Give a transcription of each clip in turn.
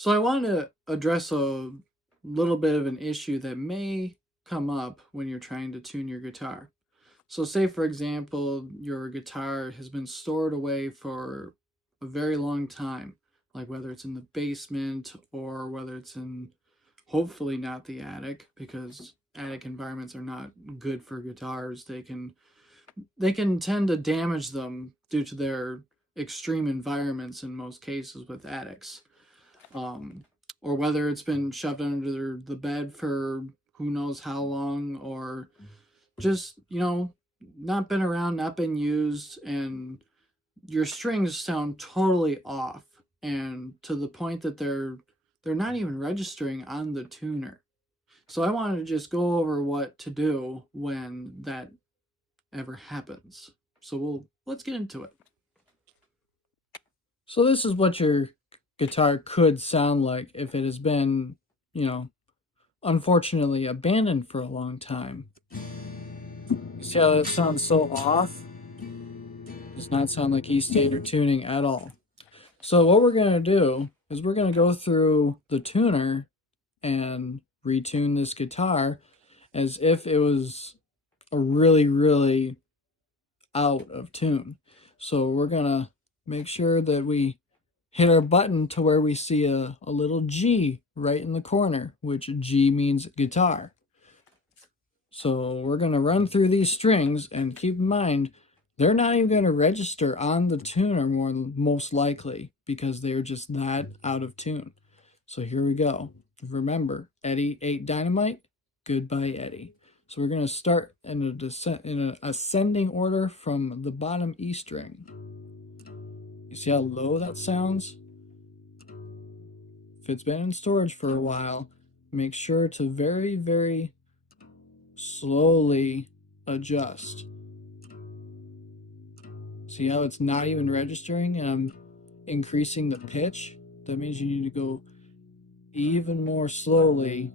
So I want to address a little bit of an issue that may come up when you're trying to tune your guitar. So say for example, your guitar has been stored away for a very long time, like whether it's in the basement or whether it's in hopefully not the attic because attic environments are not good for guitars. They can tend to damage them due to their extreme environments in most cases with attics, um, or whether it's been shoved under the bed for who knows how long, or just not been around, not been used, and your strings sound totally off, and to the point that they're not even registering on the tuner. So I wanted to just go over what to do when that ever happens. So let's get into it. So this is what your guitar could sound like if it has been, you know, unfortunately abandoned for a long time. You see how that sounds so off? Does not sound like E state or tuning at all. So what we're going to do is we're going to go through the tuner and retune this guitar as if it was a really, really out of tune. So we're going to make sure that we hit our button to where we see a little G right in the corner, which G means guitar. So we're going to run through these strings, and keep in mind, they're not even going to register on the tuner most likely because they're just that out of tune. So here we go. Remember, Eddie ate dynamite. Goodbye, Eddie. So we're going to start in an ascending order from the bottom E string. You see how low that sounds? If it's been in storage for a while, make sure to very, very slowly adjust. See how it's not even registering and I'm increasing the pitch? That means you need to go even more slowly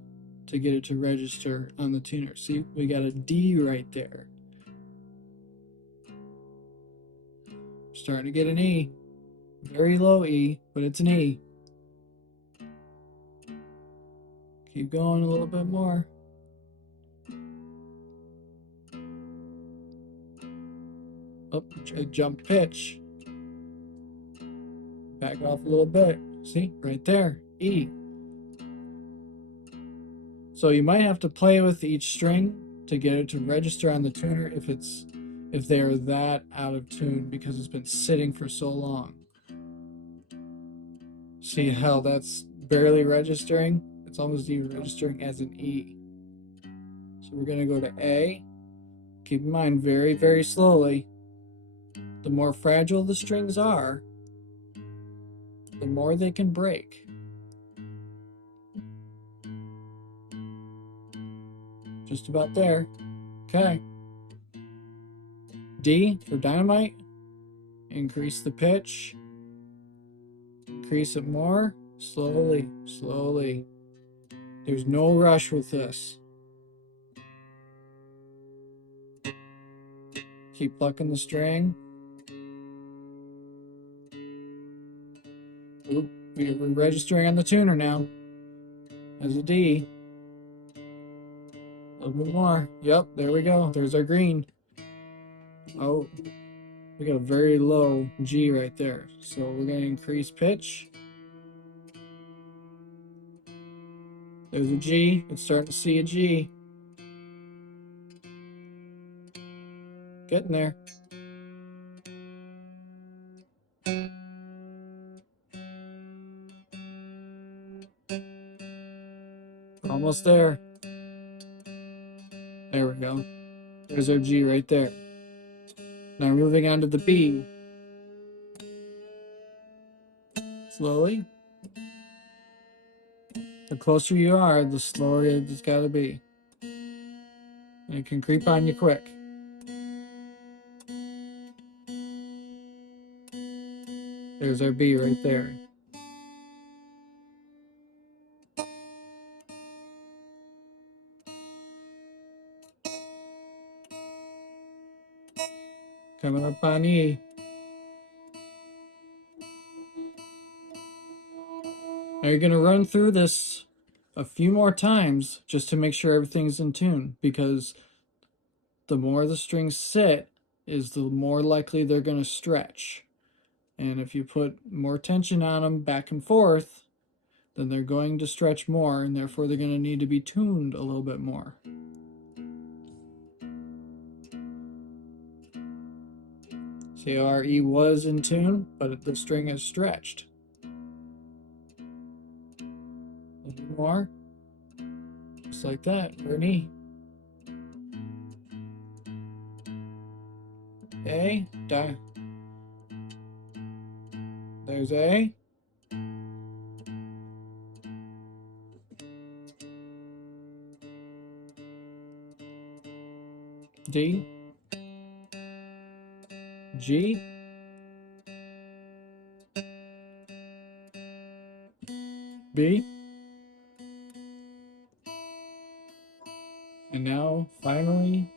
to get it to register on the tuner. See, we got a D right there. Starting to get an E. Very low E, but it's an E. Keep going a little bit more. Up, jump pitch. Back off a little bit. See, right there, E. So you might have to play with each string to get it to register on the tuner if they're that out of tune because it's been sitting for so long. See how that's barely registering? It's almost even registering as an E. So we're going to go to A. Keep in mind, very, very slowly. The more fragile the strings are, the more they can break. Just about there. Okay. D for dynamite. Increase the pitch. Increase it more. Slowly, slowly. There's no rush with this. Keep plucking the string. Oop, we're registering on the tuner now as a D. A little bit more. Yep, there we go. There's our green. Oh, we got a very low G right there. So we're going to increase pitch. There's a G. It's starting to see a G. Getting there. We're almost there. There we go. There's our G right there. Now moving on to the B. Slowly. The closer you are, the slower it's got to be. And it can creep on you quick. There's our B right there. Coming up on E. Now you're going to run through this a few more times just to make sure everything's in tune, because the more the strings sit is the more likely they're going to stretch. And if you put more tension on them back and forth, then they're going to stretch more, and therefore they're going to need to be tuned a little bit more. See how our E was in tune, but the string is stretched. A little more. Just like that, for an E. A, there's A. D, G, B, and now finally,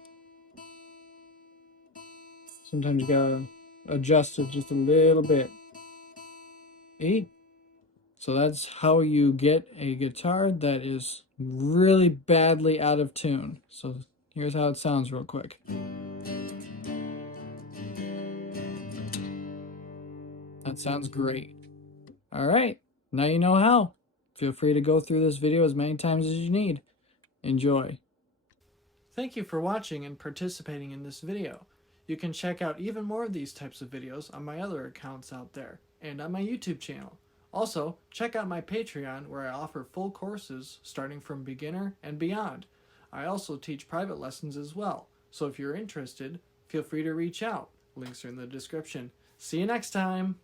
sometimes you gotta adjust it just a little bit. E. So that's how you get a guitar that is really badly out of tune. So here's how it sounds real quick. That sounds great. All right, now you know how. Feel free to go through this video as many times as you need. Enjoy. Thank you for watching and participating in this video. You can check out even more of these types of videos on my other accounts out there and on my YouTube channel. Also, check out my Patreon where I offer full courses starting from beginner and beyond. I also teach private lessons as well, so if you're interested, feel free to reach out. Links are in the description. See you next time!